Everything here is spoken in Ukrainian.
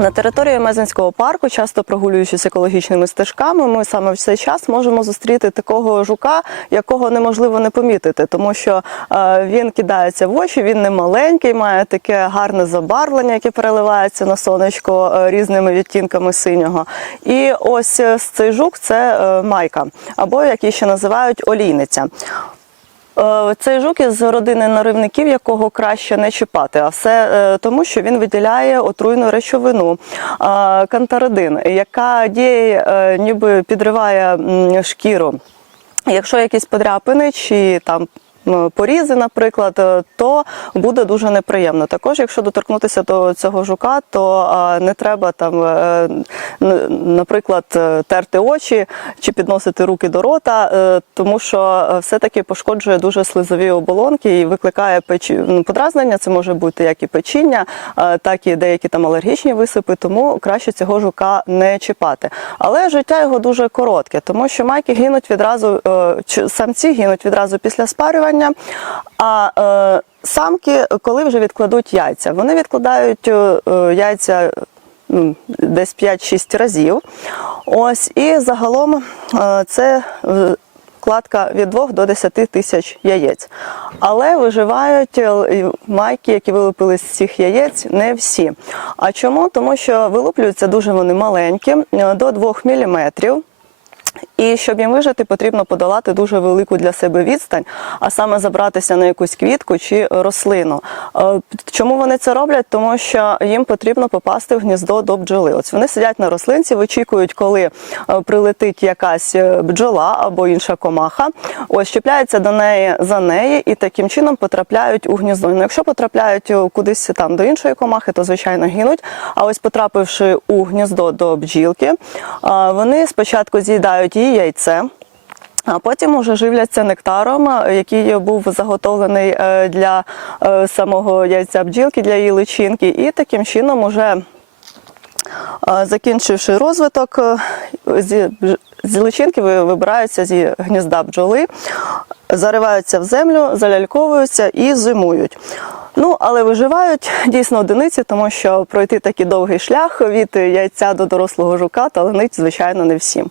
На території Мезенського парку, часто прогулюючись екологічними стежками, ми саме в цей час можемо зустріти такого жука, якого неможливо не помітити, тому що е, він кидається в очі, він не маленький, має таке гарне забарвлення, яке переливається на сонечко е, різними відтінками синього. І ось е, цей жук це майка, або як її ще називають олійниця. Е, Цей жук із родини наривників, якого краще не чіпати, а все е, тому, що він виділяє отруйну речовину е, кантаридин, яка діє, ніби підриває шкіру. Якщо якісь подряпини чи там порізи, наприклад, е, то буде дуже неприємно. Також, якщо доторкнутися до цього жука, то не треба там, е, наприклад, е, терти очі чи підносити руки до рота, тому що все-таки пошкоджує дуже слизові оболонки і викликає печі... ну, подразнення. Це може бути як і печіння, так і деякі там алергічні висипи, тому краще цього жука не чіпати. Але життя його дуже коротке, тому що майки гинуть відразу, самці гинуть відразу після спарювання. А е, самки, коли вже відкладуть яйця, вони відкладають е, яйця ну, десь 5-6 разів. Ось і загалом е, це е, кладка від 2 до 10 тисяч яєць. Але виживають е, майки, які вилупили з цих яєць, не всі. А чому? Тому що вилуплюються дуже вони маленькі, е, до 2 міліметрів. І щоб їм вижити, потрібно подолати дуже велику для себе відстань, а саме забратися на якусь квітку чи рослину. Е, Чому вони це роблять? Тому що їм потрібно попасти в гніздо до бджоли. Ось вони сидять на рослинці, вичікують, коли е, прилетить якась е, бджола або інша комаха. Ось чіпляються до неї за неї і таким чином потрапляють у гніздо. Ну, якщо потрапляють кудись там до іншої комахи, то звичайно гинуть. А ось потрапивши у гніздо до бджілки, вони спочатку з'їдають її яйце. А потім уже живляться нектаром, який був заготовлений е, для е, самого яйця бджілки, для її личинки, і таким чином уже е, закінчивши розвиток, з личинки вибираються зі гнізда бджоли, зариваються в землю, заляльковуються і зимують. Ну, але виживають дійсно одиниці, тому що пройти такий довгий шлях від яйця до дорослого жука таленить, звичайно, не всім.